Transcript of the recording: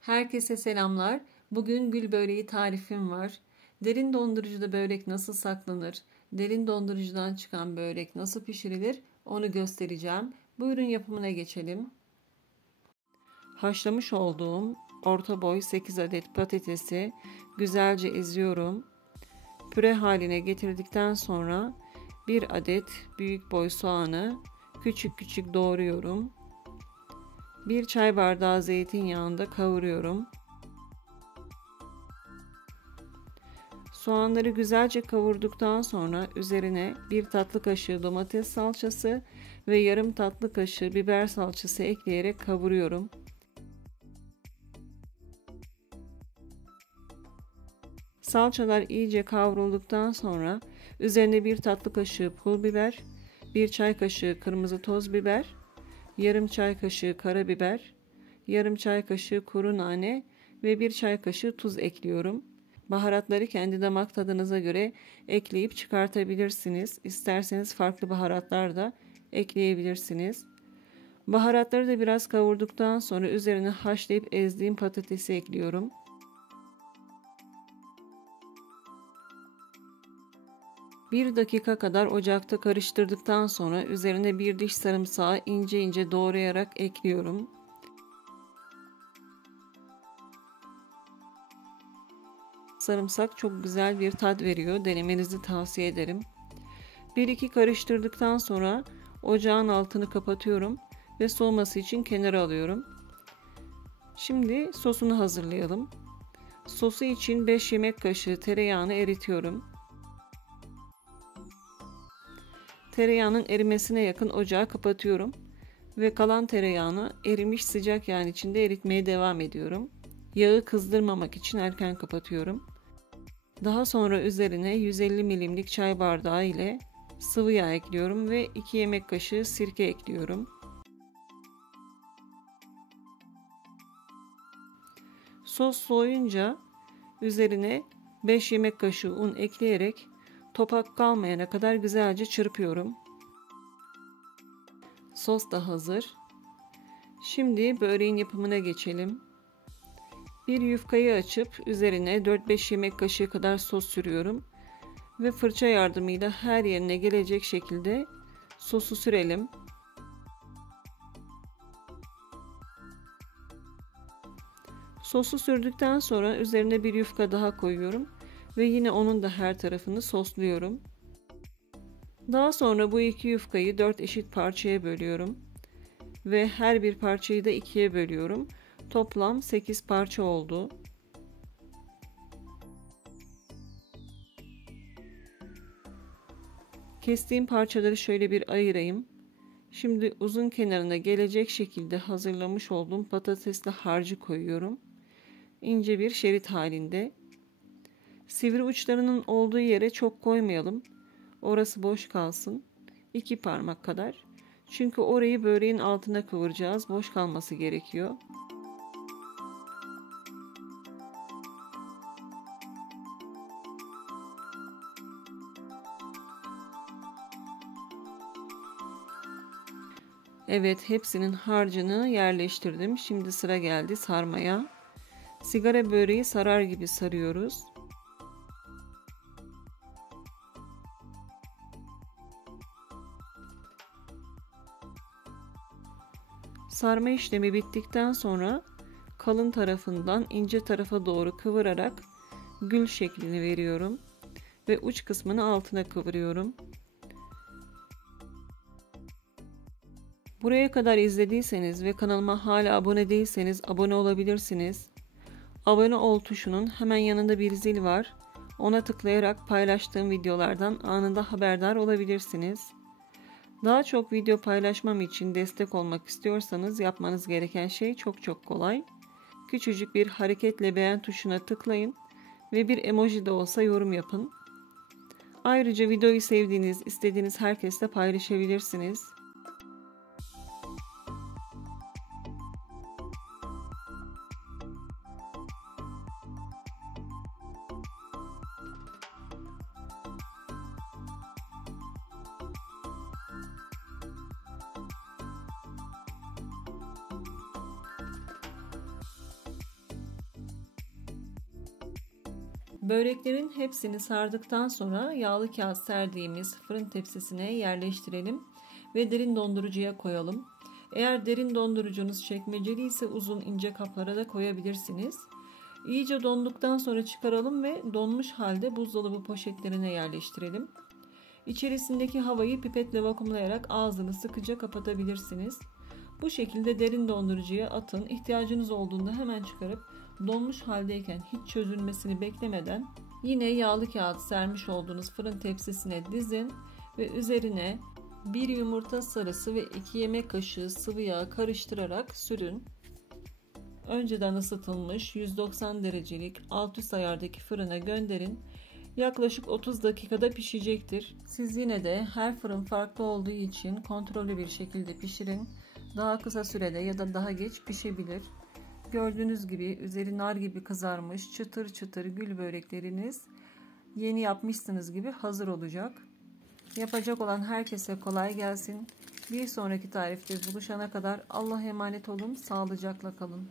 Herkese selamlar. Bugün gül böreği tarifim var. Derin dondurucuda börek nasıl saklanır? Derin dondurucudan çıkan börek nasıl pişirilir? Onu göstereceğim. Buyurun yapımına geçelim. Haşlamış olduğum orta boy 8 adet patatesi güzelce eziyorum. Püre haline getirdikten sonra 1 adet büyük boy soğanı küçük küçük doğruyorum. 1 çay bardağı zeytinyağında kavuruyorum. Soğanları güzelce kavurduktan sonra üzerine 1 tatlı kaşığı domates salçası ve yarım tatlı kaşığı biber salçası ekleyerek kavuruyorum. Salçalar iyice kavrulduktan sonra üzerine 1 tatlı kaşığı pul biber, 1 çay kaşığı kırmızı toz biber, yarım çay kaşığı karabiber, yarım çay kaşığı kuru nane ve 1 çay kaşığı tuz ekliyorum. Baharatları kendi damak tadınıza göre ekleyip çıkartabilirsiniz. İsterseniz farklı baharatlar da ekleyebilirsiniz. Baharatları da biraz kavurduktan sonra üzerine haşlayıp ezdiğim patatesi ekliyorum. Bir dakika kadar ocakta karıştırdıktan sonra üzerine 1 diş sarımsağı ince ince doğrayarak ekliyorum. Sarımsak çok güzel bir tat veriyor. Denemenizi tavsiye ederim. 1-2 karıştırdıktan sonra ocağın altını kapatıyorum ve soğuması için kenara alıyorum. Şimdi sosunu hazırlayalım. Sosu için 5 yemek kaşığı tereyağını eritiyorum. Tereyağının erimesine yakın ocağı kapatıyorum ve kalan tereyağını erimiş sıcak yağın içinde eritmeye devam ediyorum. Yağı kızdırmamak için erken kapatıyorum. Daha sonra üzerine 150 milimlik çay bardağı ile sıvı yağ ekliyorum ve 2 yemek kaşığı sirke ekliyorum. Sos soğuyunca üzerine 5 yemek kaşığı un ekleyerek topak kalmayana kadar güzelce çırpıyorum. Sos da hazır. Şimdi böreğin yapımına geçelim. Bir yufkayı açıp üzerine 4-5 yemek kaşığı kadar sos sürüyorum ve fırça yardımıyla her yerine gelecek şekilde sosu sürelim. Sosu sürdükten sonra üzerine bir yufka daha koyuyorum ve yine onun da her tarafını sosluyorum. Daha sonra bu iki yufkayı 4 eşit parçaya bölüyorum ve her bir parçayı da 2'ye bölüyorum. Toplam 8 parça oldu. Kestiğim parçaları şöyle bir ayırayım. Şimdi uzun kenarına gelecek şekilde hazırlamış olduğum patatesli harcı koyuyorum. İnce bir şerit halinde. Sivri uçlarının olduğu yere çok koymayalım. Orası boş kalsın. 2 parmak kadar. Çünkü orayı böreğin altına kıvıracağız. Boş kalması gerekiyor. Evet, hepsinin harcını yerleştirdim. Şimdi sıra geldi sarmaya. Sigara böreği sarar gibi sarıyoruz. Sarma işlemi bittikten sonra kalın tarafından ince tarafa doğru kıvırarak gül şeklini veriyorum ve uç kısmını altına kıvırıyorum. Buraya kadar izlediyseniz ve kanalıma hala abone değilseniz abone olabilirsiniz. Abone ol tuşunun hemen yanında bir zil var. Ona tıklayarak paylaştığım videolardan anında haberdar olabilirsiniz. Daha çok video paylaşmam için destek olmak istiyorsanız yapmanız gereken şey çok kolay. Küçücük bir hareketle beğen tuşuna tıklayın ve bir emoji de olsa yorum yapın. Ayrıca videoyu sevdiğiniz, istediğiniz herkesle paylaşabilirsiniz. Böreklerin hepsini sardıktan sonra yağlı kağıt serdiğimiz fırın tepsisine yerleştirelim ve derin dondurucuya koyalım. Eğer derin dondurucunuz çekmeceli ise uzun ince kaplara da koyabilirsiniz. İyice donduktan sonra çıkaralım ve donmuş halde buzdolabı poşetlerine yerleştirelim. İçerisindeki havayı pipetle vakumlayarak ağzını sıkıca kapatabilirsiniz. Bu şekilde derin dondurucuya atın. İhtiyacınız olduğunda hemen çıkarıp donmuş haldeyken hiç çözülmesini beklemeden yine yağlı kağıt sermiş olduğunuz fırın tepsisine dizin ve üzerine 1 yumurta sarısı ve 2 yemek kaşığı sıvı yağ karıştırarak sürün. Önceden ısıtılmış 190 derecelik alt üst ayardaki fırına gönderin. Yaklaşık 30 dakikada pişecektir. Siz yine de her fırın farklı olduğu için kontrollü bir şekilde pişirin. Daha kısa sürede ya da daha geç pişebilir. Gördüğünüz gibi üzeri nar gibi kızarmış çıtır çıtır gül börekleriniz yeni yapmışsınız gibi hazır olacak. Yapacak olan herkese kolay gelsin. Bir sonraki tarifte buluşana kadar Allah'a emanet olun, sağlıcakla kalın.